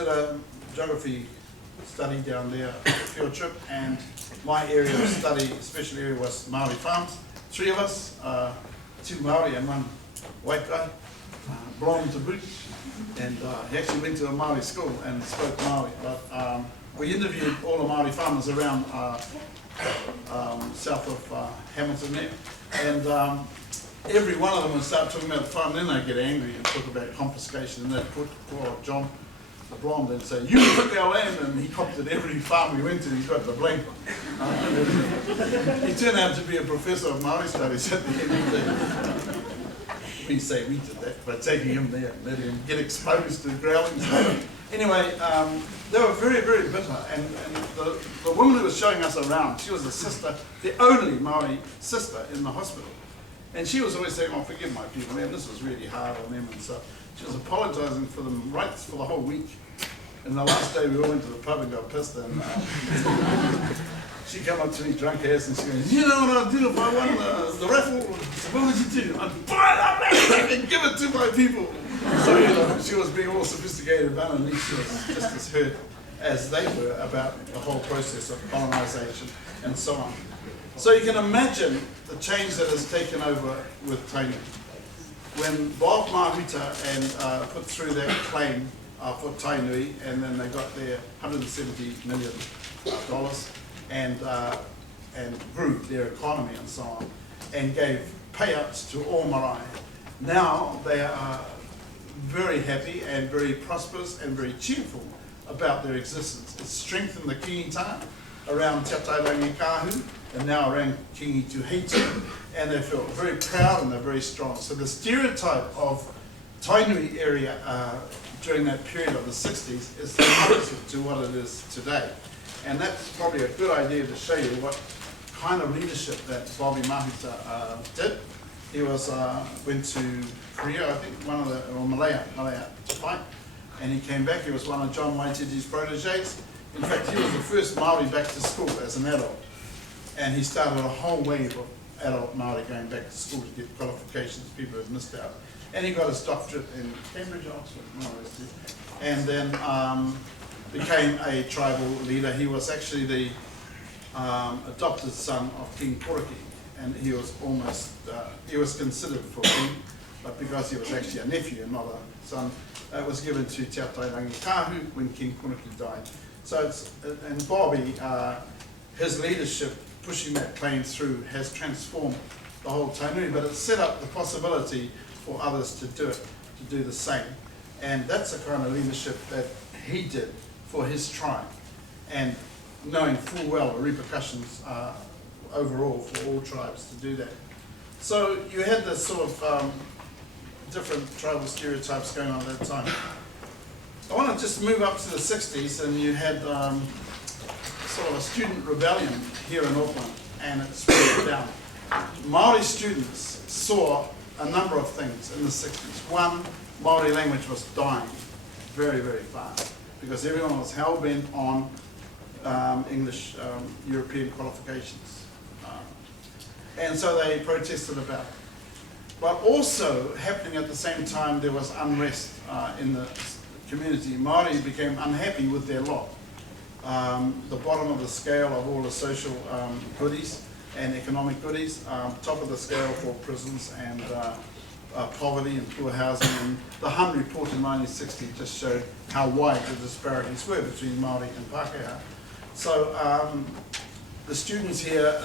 did a geography study down there, a field trip, and my area of study, special area, was Maori farms. 3 of us, 2 Maori and 1 white guy, blonde to boot, and he actually went to a Maori school and spoke Maori. But we interviewed all the Maori farmers around south of Hamilton there, and every one of them would start talking about the farm, then they'd get angry and talk about confiscation, and they'd put poor John, the blonde, and say, "You took our land," and he copped at every farm we went to, he got the blame. He turned out to be a professor of Maori studies at the end of the day. We say we did that by taking him there and letting him get exposed to growling stuff. Anyway, they were very, very bitter, and the woman who was showing us around, she was a sister, the only Maori sister in the hospital. And she was always saying, "Oh, forgive my people, man, this was really hard on them," and stuff. She was apologising for them right for the whole week. And the last day we all went to the pub and got pissed, and she came up to me drunk ass and she goes, "You know what I'll do if I won the raffle? What would you do? I'd buy that land and give it to my people." So she was being all sophisticated about it, and she was just as hurt as they were about the whole process of colonisation and so on. So you can imagine the change that has taken over with Tainui. When Bob Mahuta and put through that claim for Tainui, and then they got their $170 million and grew their economy and so on, and gave payouts to all marae. Now they are very happy and very prosperous and very cheerful about their existence. It's strengthened the kingitanga around Te Tairangi Kahu, and now around Kingi Tuheitu, and they feel very proud and they're very strong. So the stereotype of Tainui area during that period of the 60s is the opposite to what it is today. And that's probably a good idea to show you what kind of leadership that Bobby Mahuta did. He went to Korea, I think, or Malaya to fight, and he came back. He was one of John Waititi's proteges. In fact, he was the first Maori back to school as an adult. And he started a whole wave of adult Maori going back to school to get qualifications people had missed out. And he got his doctorate in Cambridge, Oxford, and then became a tribal leader. He was actually the adopted son of King Koriki, and he was he was considered for king, but because he was actually a nephew and not a son, it was given to Te Tairangi Kahu when King Koriki died. So and Bobby, his leadership pushing that claim through has transformed the whole Tainui, but it's set up the possibility for others to do it, to do the same. And that's the kind of leadership that he did for his tribe, and knowing full well the repercussions overall for all tribes to do that. So you had this sort of different tribal stereotypes going on at that time. I want to just move up to the 60s, and you had sort of a student rebellion here in Auckland, and it spread down. Maori students saw a number of things in the 60s. One, Maori language was dying very, very fast because everyone was hell-bent on English European qualifications. And so they protested about it. But also, happening at the same time, there was unrest in the community. Maori became unhappy with their lot. The bottom of the scale of all the social goodies and economic goodies, top of the scale for prisons and poverty and poor housing. And the Hunt report in 1960 just showed how wide the disparities were between Maori and Pākehā. So the students here,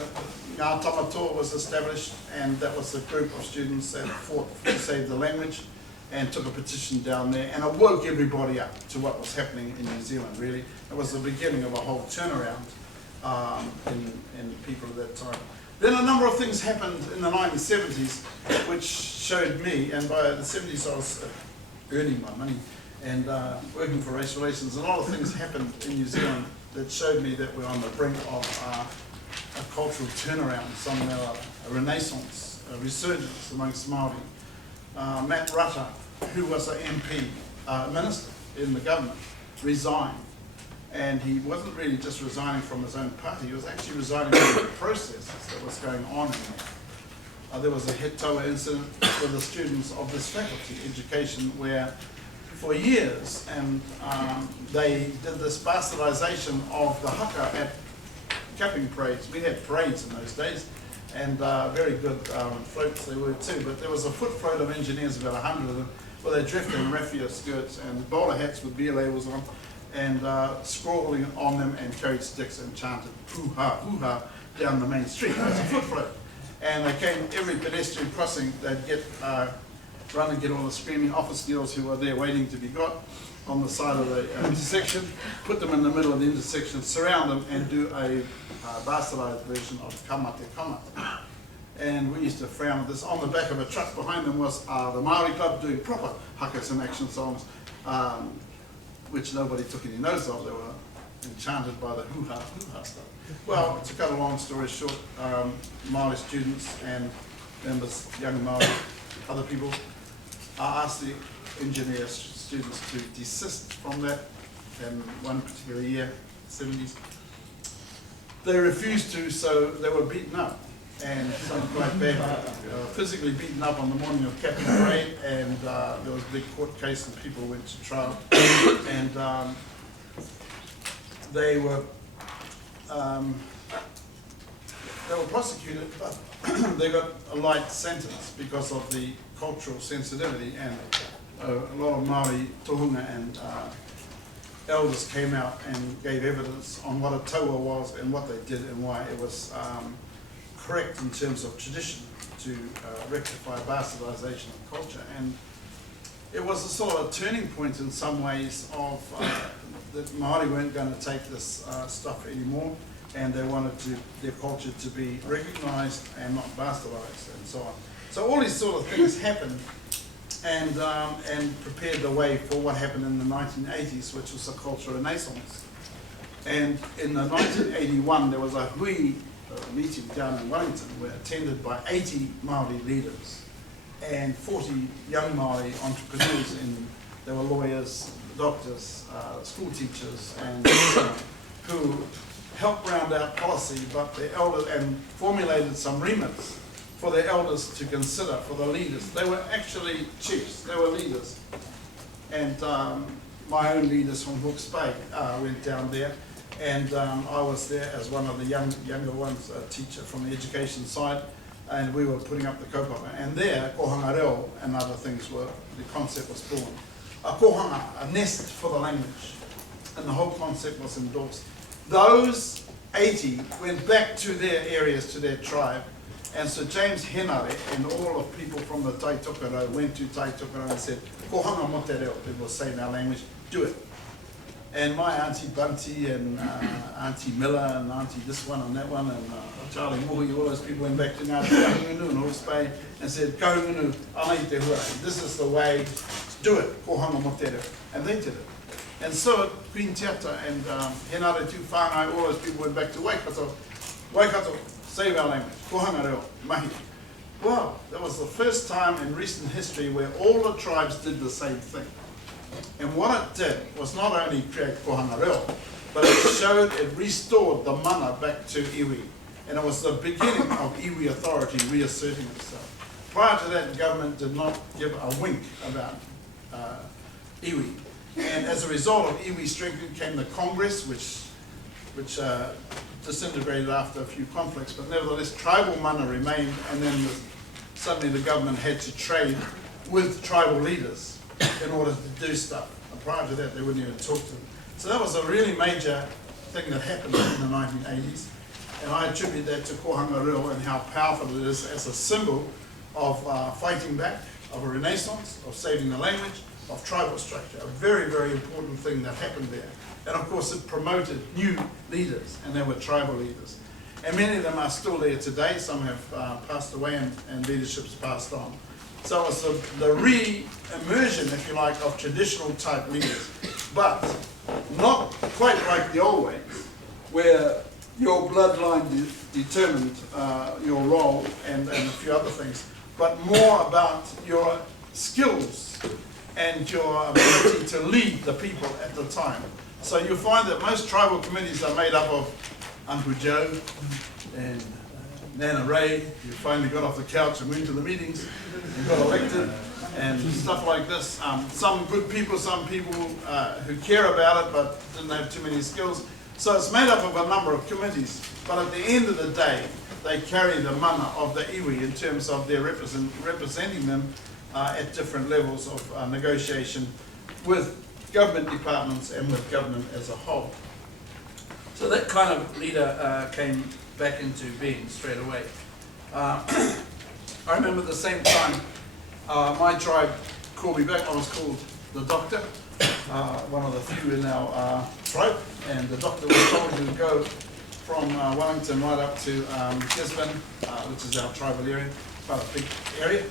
Ngā Tamatoa was established, and that was a group of students that fought to save the language and took a petition down there, and it woke everybody up to what was happening in New Zealand, really. It was the beginning of a whole turnaround in people at that time. Then a number of things happened in the 1970s which showed me, and by the 70s I was earning my money and working for race relations. A lot of things happened in New Zealand that showed me that we're on the brink of a cultural turnaround, a renaissance, a resurgence amongst Māori. Matt Rutter, who was an MP, minister in the government, resigned. And he wasn't really just resigning from his own party, he was actually resigning from the processes that was going on in there. There was a He Taua incident with the students of this faculty, education, where for years, and they did this bastardization of the haka at capping parades. We had parades in those days, and very good floats they were too, but there was a foot float of engineers, about 100 of them, where they dressed in raffia skirts and bowler hats with beer labels on, and scrawling on them, and carried sticks and chanted hoo-ha, hoo-ha down the main street. It was a foot float. And they came every pedestrian crossing, they'd get run and get all the screaming office girls who were there waiting to be got on the side of the intersection, put them in the middle of the intersection, surround them, and do a bastardized version of kamate kamate. And we used to frown at this. On the back of a truck behind them was the Maori Club doing proper hakas and action songs, which nobody took any notice of. They were enchanted by the hoo-ha, hoo-ha stuff. Well, to cut a long story short, Maori students and members, young Maori, other people, asked the engineer students to desist from that in one particular year, 70s. They refused to, so they were beaten up, and some quite bad, physically beaten up on the morning of Captain Parade, and there was a big court case and people went to trial, and they were prosecuted, but they got a light sentence because of the cultural sensitivity, and a lot of Maori tohunga and elders came out and gave evidence on what a taua was and what they did and why it was correct in terms of tradition to rectify bastardization of culture. And it was a sort of a turning point in some ways of that Maori weren't going to take this stuff anymore, and they wanted their culture to be recognised and not bastardized and so on. So all these sort of things happened, and prepared the way for what happened in the 1980s, which was a cultural renaissance. And in the 1981, there was a hui meeting down in Wellington, attended by 80 Maori leaders and 40 young Maori entrepreneurs. There were lawyers, doctors, school teachers, and who helped round out policy, but the elders, and formulated some remits for the elders to consider, for the leaders. They were actually chiefs, they were leaders. And my own leaders from Hawke's Bay went down there, and I was there as one of the younger ones, a teacher from the education side, and we were putting up the kaupapa. And there, kohanga reo and other things were, the concept was born. A kohanga, a nest for the language, and the whole concept was endorsed. Those 80 went back to their areas, to their tribe, and Sir James Henare and all of people from the Tai Tokoro went to Tai Tokoro and said, kohanga mo te reo, people say in our language, do it. And my Auntie Bunty and Auntie Miller and Auntie this one and that one and Charlie Mohi, all those people went back to Ngāti Kahungunu in Hawke's Bay and said, Kahungunu, anai te hua, this is the way, do it, kohanga mo te reo. And they did it. And so Queen Tiata and Henare Tu Whāngai, all those people went back to Waikato. Waikato, save our language, kohanga reo, mahi. Well, that was the first time in recent history where all the tribes did the same thing. And what it did was not only create kohanga reo, but it showed, it restored the mana back to iwi. And it was the beginning of iwi authority reasserting itself. Prior to that, the government did not give a wink about iwi. And as a result of iwi strengthening came the Congress, which disintegrated after a few conflicts, but nevertheless tribal mana remained, and then suddenly the government had to trade with tribal leaders in order to do stuff. And prior to that, they wouldn't even talk to them. So that was a really major thing that happened in the 1980s, and I attribute that to kohanga reo and how powerful it is as a symbol of fighting back, of a renaissance, of saving the language, of tribal structure. A very, very important thing that happened there. And of course it promoted new leaders, and they were tribal leaders. And many of them are still there today. Some have passed away and leadership's passed on. So it was the re-immersion, if you like, of traditional type leaders. But not quite like the old ways, where your bloodline determined your role and a few other things, but more about your skills and your ability to lead the people at the time. So you find that most tribal committees are made up of Uncle Joe and Nana Ray, who finally got off the couch and went to the meetings and got elected, and stuff like this. Some good people, some people who care about it but didn't have too many skills. So it's made up of a number of committees, but at the end of the day, they carry the mana of the iwi in terms of their representing them at different levels of negotiation with government departments and with government as a whole. So that kind of leader came back into being straight away. I remember at the same time, my tribe called me back. I was called the doctor, one of the few in our tribe, and the doctor was told to go from Wellington right up to Gisborne, which is our tribal area, quite a big area,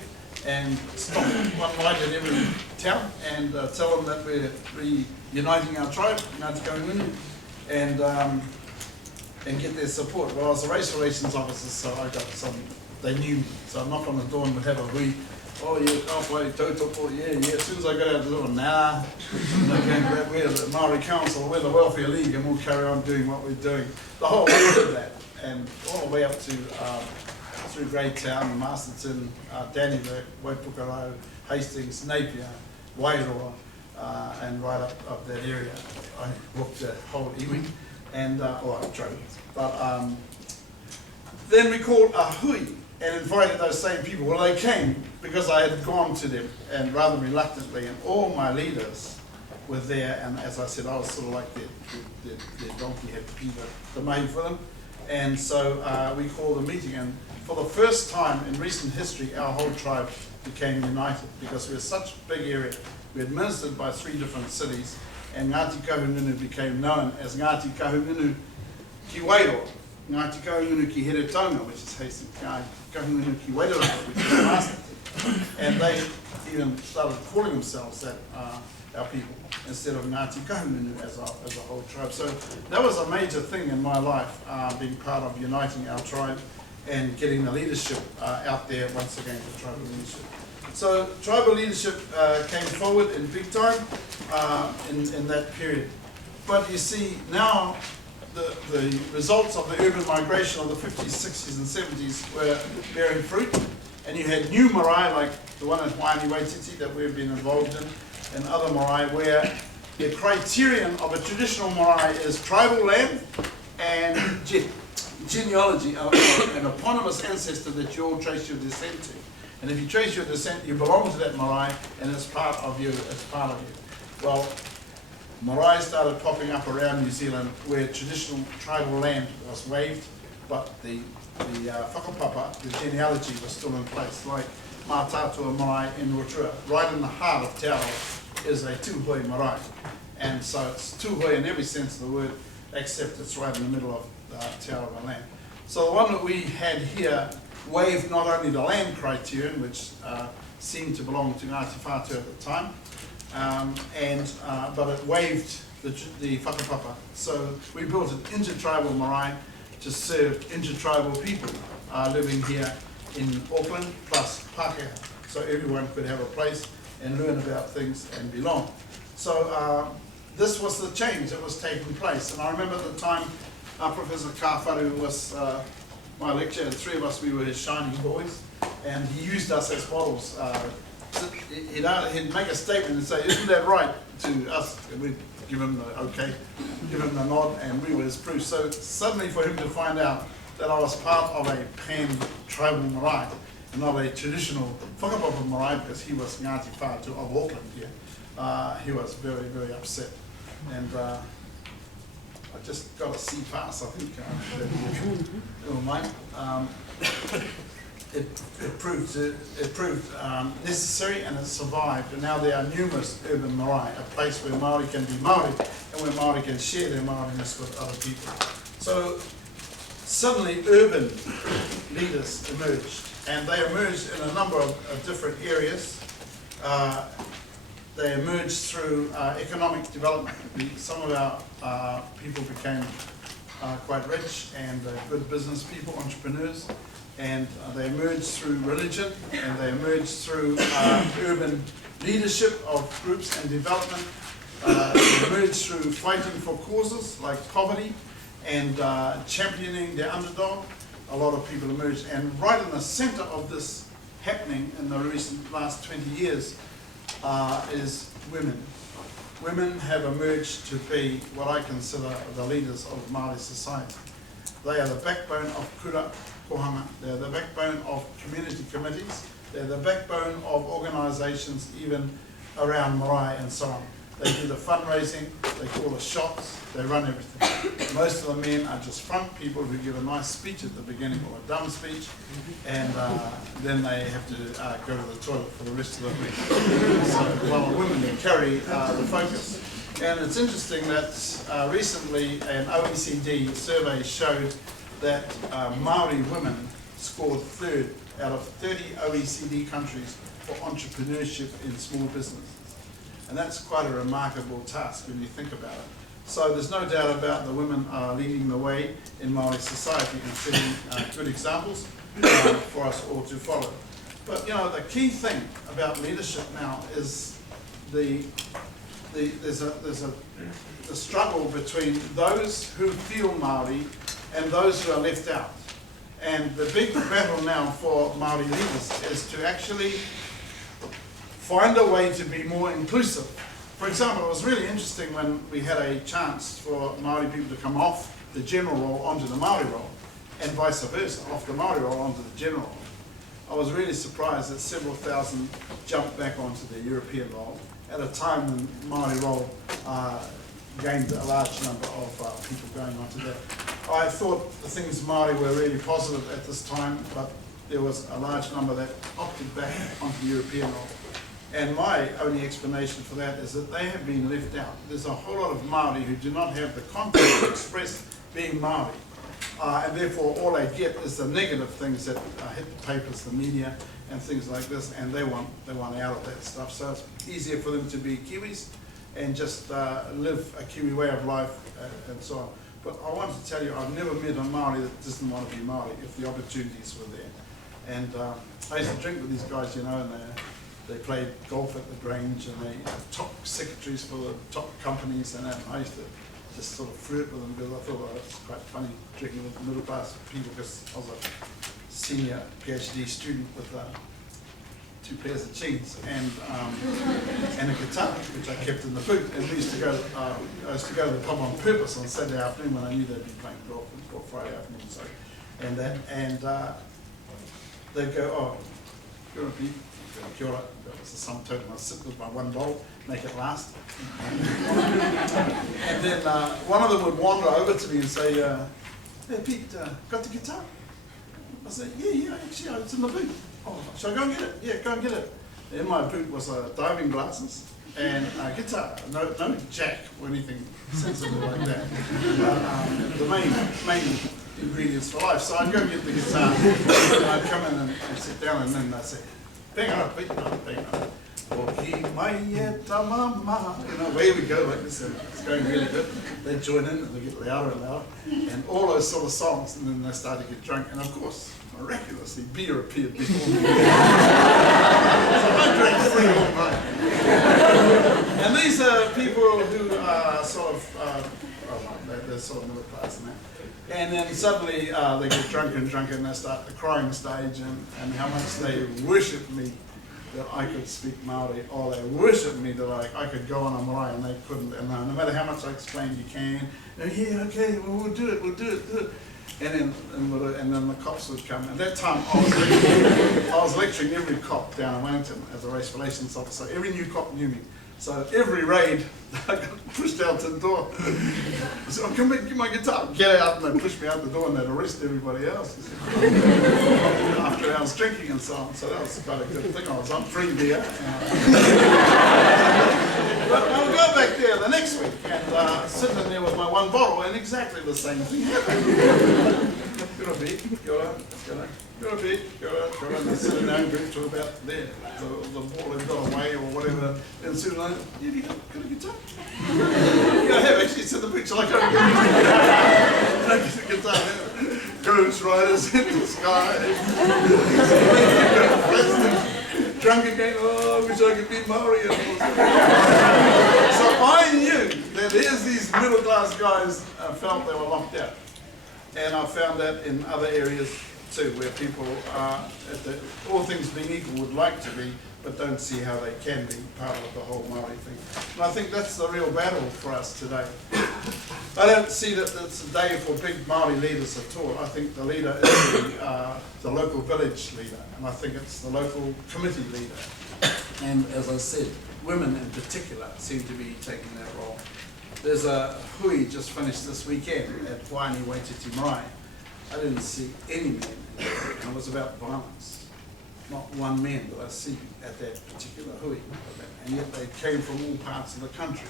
and stop one night in every town and tell them that we're reuniting our tribe, Ngāti Kahungunu, and get their support. Well, I was a race relations officer, so I got some, they knew me, so I knocked on the door and would have a hui. Oh yeah, halfway, tautoko, yeah. As soon as I got out the door, nah. We're the Maori Council, we're the Welfare League, and we'll carry on doing what we're doing. The whole way of that, and all the way up to through Greytown, Masterton, Dannyburg, Waipukarau, Hastings, Napier, Wairoa, and right up that area. I walked the whole iwi, and or I drove. But then we called a hui and invited those same people. Well, they came because I had gone to them, and rather reluctantly, and all my leaders were there, and as I said, I was sort of like their donkey, had Pita, the maid for them, and so we called a meeting, and for the first time in recent history, our whole tribe became united, because we're such a big area. We administered by 3 different cities, and Ngāti Kahungunu became known as Ngāti Kahungunu ki Wairoa, Ngāti Kahungunu ki Heretonga, which is Hastings, Ngāti Kahungunu ki Wairoa, which is Masterton. And they even started calling themselves that, our people, instead of Ngāti Kahungunu as a whole tribe. So that was a major thing in my life, being part of uniting our tribe and getting the leadership out there once again for tribal leadership. So tribal leadership came forward in big time in that period. But you see, now the results of the urban migration of the 50s, 60s and 70s were bearing fruit. And you had new marae like the one at Waiani Waititi that we've been involved in, and other marae where the criterion of a traditional marae is tribal land and genealogy, an eponymous ancestor that you all trace your descent to. And if you trace your descent, you belong to that marae, and it's part of you, it's part of you. Well, marae started popping up around New Zealand where traditional tribal land was waived, but the whakapapa, the genealogy was still in place, like Mātātua marae in Rotorua. Right in the heart of Te Aroha is a tūhoi marae. And so it's tūhoi in every sense of the word, except it's right in the middle of Te Aroha land. So the one that we had here waived not only the land criterion, which seemed to belong to Ngāti Whātua at the time, but it waived the whakapapa. So we built an intertribal marae to serve intertribal people living here in Auckland, plus Pākehā, so everyone could have a place and learn about things and belong. So this was the change that was taking place. And I remember at the time, Professor Kāwharu was my lecturer, and 3 of us, we were his shining boys, and he used us as models. He'd make a statement and say, isn't that right, to us? And we'd give him the okay, give him the nod, and we were his proof. So suddenly for him to find out that I was part of a pan-tribal marae, and not a traditional whakapapa marae, because he was Ngāti Whātua of Auckland here, he was very, very upset. And I just got a C pass, I think, never mind. It proved necessary, and it survived. And now there are numerous urban marae, a place where Māori can be Māori and where Māori can share their Māoriness with other people. So suddenly urban leaders emerged, and they emerged in a number of different areas. They emerged through economic development. Some of our people became quite rich and good business people, entrepreneurs. And they emerged through religion, and they emerged through urban leadership of groups and development. They emerged through fighting for causes like poverty and championing their underdog. A lot of people emerged, and right in the center of this happening in the last 20 years is women. Women have emerged to be what I consider the leaders of Maori society. They are the backbone of kura kohanga. They're the backbone of community committees. They're the backbone of organisations even around marae and so on. They do the fundraising, they call the shots, they run everything. Most of the men are just front people who give a nice speech at the beginning or a dumb speech, and then they have to go to the toilet for the rest of the week. So while women carry the focus. And it's interesting that recently an OECD survey showed that Maori women scored 3rd out of 30 OECD countries for entrepreneurship in small business. And that's quite a remarkable task when you think about it. So there's no doubt about the women are leading the way in Maori society and setting good examples for us all to follow. But the key thing about leadership now is there's a struggle between those who feel Maori and those who are left out. And the big battle now for Maori leaders is to actually find a way to be more inclusive. For example, it was really interesting when we had a chance for Maori people to come off the general role onto the Maori role, and vice versa, off the Maori role onto the general role. I was really surprised that several thousand jumped back onto the European role at a time when Maori role gained a large number of people going onto that. I thought the things Maori were really positive at this time, but there was a large number that opted back onto the European role. And my only explanation for that is that they have been left out. There's a whole lot of Maori who do not have the confidence to express being Maori. And therefore all they get is the negative things that hit the papers, the media, and things like this, and they want out of that stuff. So it's easier for them to be Kiwis and just live a Kiwi way of life and so on. But I want to tell you, I've never met a Maori that doesn't want to be Maori if the opportunities were there. And I used to drink with these guys, and they played golf at the Grange, and they top secretaries for the top companies and that. And I used to just sort of flirt with them because I thought it was quite funny drinking with middle class people, because I was a senior PhD student with 2 pairs of jeans and a guitar, which I kept in the boot. And we used to go. I used to go to the pub on purpose on Saturday afternoon when I knew they'd be playing golf, or Friday afternoon. So, and they'd go, "Oh, you're a beat. Kia ora." That was the sum total. I'd sit with my one bottle, make it last. And then one of them would wander over to me and say, "Hey Pete, got the guitar?" I said, yeah, actually, it's in the boot. "Oh, shall I go and get it?" "Yeah, go and get it." In my boot was diving glasses and a guitar, no jack or anything sensible like that. The main ingredients for life. So I'd go and get the guitar, and I'd come in and sit down, and then I'd say, "Bang it up, beat it up, bang it up. Oki mai e tamama." Away we go like this, and it's going really good. They join in and they get louder and louder, and all those sort of songs, and then they start to get drunk, and of course, miraculously, beer appeared before me. So I drank free all night. And these are people who are sort of, they're sort of middle class and that. And then suddenly they get drunker and drunker, and they start the crying stage, and how much they worship me that I could speak Maori, or they worship me that I could go on a marae, and they couldn't. And no matter how much I explained, you can. "Yeah, okay, well, we'll do it. And then the cops would come. At that time, I was lecturing every cop down in Wellington as a race relations officer. Every new cop knew me. So every raid, I got pushed out to the door. I said, "Oh, come back, get my guitar." Get out, and they pushed me out the door, and they'd arrest everybody else. After hours drinking and so on. So that was quite a good thing. I was on free beer. But I'll go back there the next week and sitting in there with my one bottle, and exactly the same thing happened. You're a beat, you're a beat, and they sit in their own group to about there. The ball had got away or whatever. And soon I said, "You got a guitar?" "Yeah, I have actually." Said the picture, "I got a guitar." Ghost riders in the sky. Drunk again. "Oh, I wish I could be Maori." So I knew that there's these middle class guys felt they were locked out. And I found that in other areas too, where people are, all things being equal, would like to be, but don't see how they can be part of the whole Maori thing. And I think that's the real battle for us today. I don't see that it's a day for big Maori leaders at all. I think the leader is the local village leader, and I think it's the local committee leader. And as I said, women in particular seem to be taking that role. There's a hui just finished this weekend at Waiani Waititi Marae. I didn't see any men in it, and it was about violence. Not one man that I see at that particular hui, and yet they came from all parts of the country.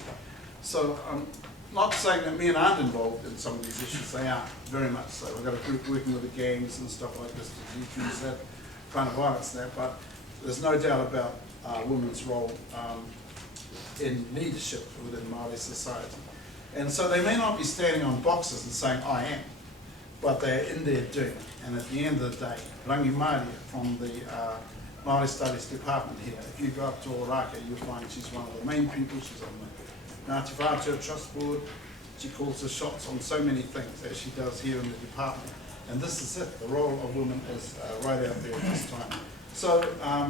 So I'm not saying that men aren't involved in some of these issues, they are, very much so. We've got a group working with the gangs and stuff like this to decrease that kind of violence there, but there's no doubt about women's role in leadership within Maori society. And so they may not be standing on boxes and saying, I am, but they're in there doing it. And at the end of the day, Rangi Māori from the Maori Studies Department here, if you go up to Oraka, you'll find she's one of the main people. She's on the Ngāti Whātua Trust Board. She calls the shots on so many things as she does here in the department. And this is it, the role of women is right out there at this time. So I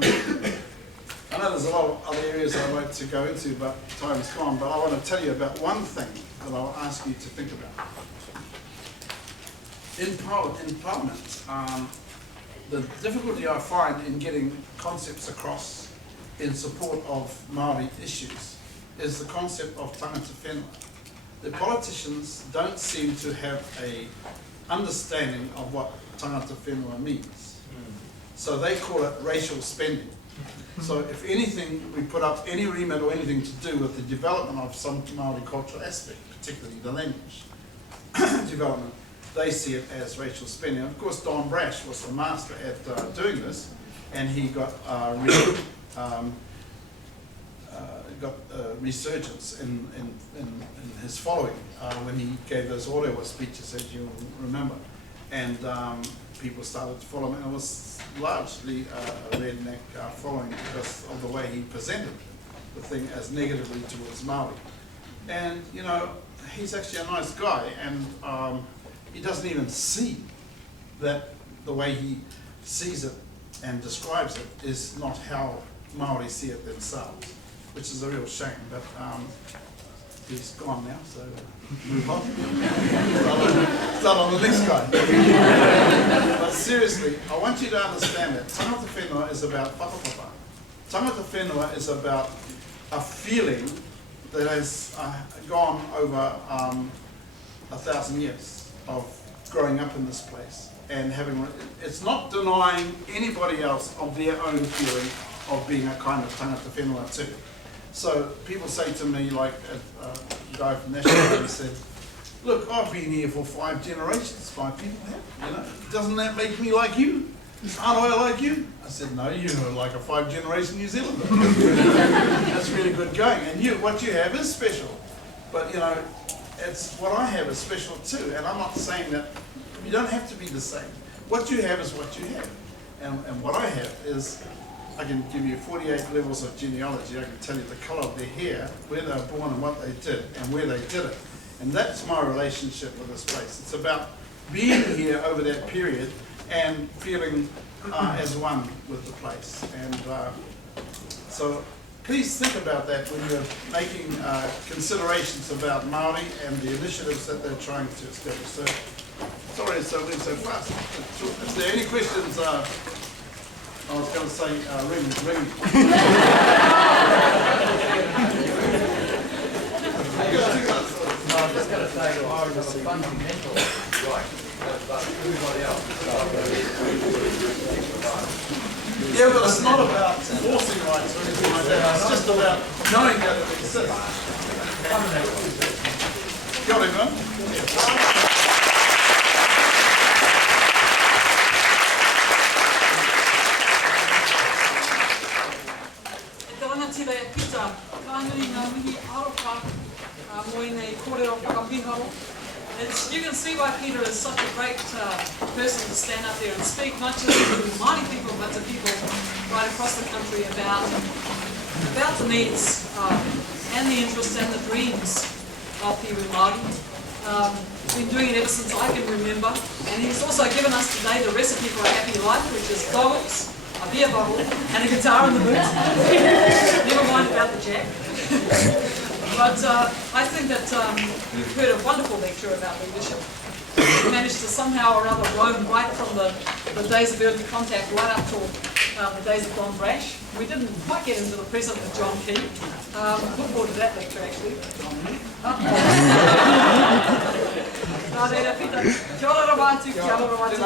know there's a lot of other areas I'd like to go into, but time's gone. But I want to tell you about one thing that I'll ask you to think about. In Parliament, the difficulty I find in getting concepts across in support of Maori issues is the concept of tangata whenua. The politicians don't seem to have a understanding of what tangata whenua means. So they call it racial spending. So if anything, we put up any remit or anything to do with the development of some Maori cultural aspect, particularly the language development, they see it as racial spending. And of course, Don Brash was the master at doing this, and he got resurgence in his following when he gave those Orewa speeches, as you remember. And people started to follow him, and it was largely a redneck following because of the way he presented the thing as negatively towards Maori. And, you know, he's actually a nice guy, and he doesn't even see that the way he sees it and describes it is not how Maori see it themselves, which is a real shame. But he's gone now, so move on. Start on the next guy. But seriously, I want you to understand that tangata whenua is about whakapapa. Tangata whenua is about a feeling that has gone over 1,000 years of growing up in this place and having, it's not denying anybody else of their own feeling of being a kind of tangata whenua too. So people say to me, like a guy from National, he said, look, I've been here for 5 generations, 5 people have, you know, doesn't that make me like you? Aren't I like you? I said, no, you're like a 5th-generation New Zealander. That's really good going, and what you have is special. But you know, it's what I have is special too, and I'm not saying that you don't have to be the same. What you have is what you have, and what I have is, I can give you 48 levels of genealogy. I can tell you the colour of their hair, where they were born and what they did, and where they did it. And that's my relationship with this place. It's about being here over that period and feeling as one with the place. And so please think about that when you're making considerations about Māori and the initiatives that they're trying to establish. So, sorry it's went so fast. If there are any questions, I was going to say ring. I'm just going to say Maori was a fundamental right, but everybody else is Yeah, but it's not about forcing rights or anything like that. It's just about knowing that it exists. Kia ora, everyone. Pita, kānui ngā mihi aroka moi nei kōrero whakapiharo. You can see why Peter is such a great person to stand up there and speak, not just to Māori people, but to people right across the country about the needs and the interests and the dreams Aotearoa Māori. He's been doing it ever since I can remember. And he's also given us today the recipe for a happy life, which is goggles, a beer bottle, and a guitar in the boot. Never mind about the jack. But I think that you've heard a wonderful lecture about leadership. We managed to somehow or other roam right from the days of early contact right up to the days of Don Brash. We didn't quite get into the present of John Key. Look forward to that lecture actually. Nā reira, Pita, kia ora wātu, kia ora wātu.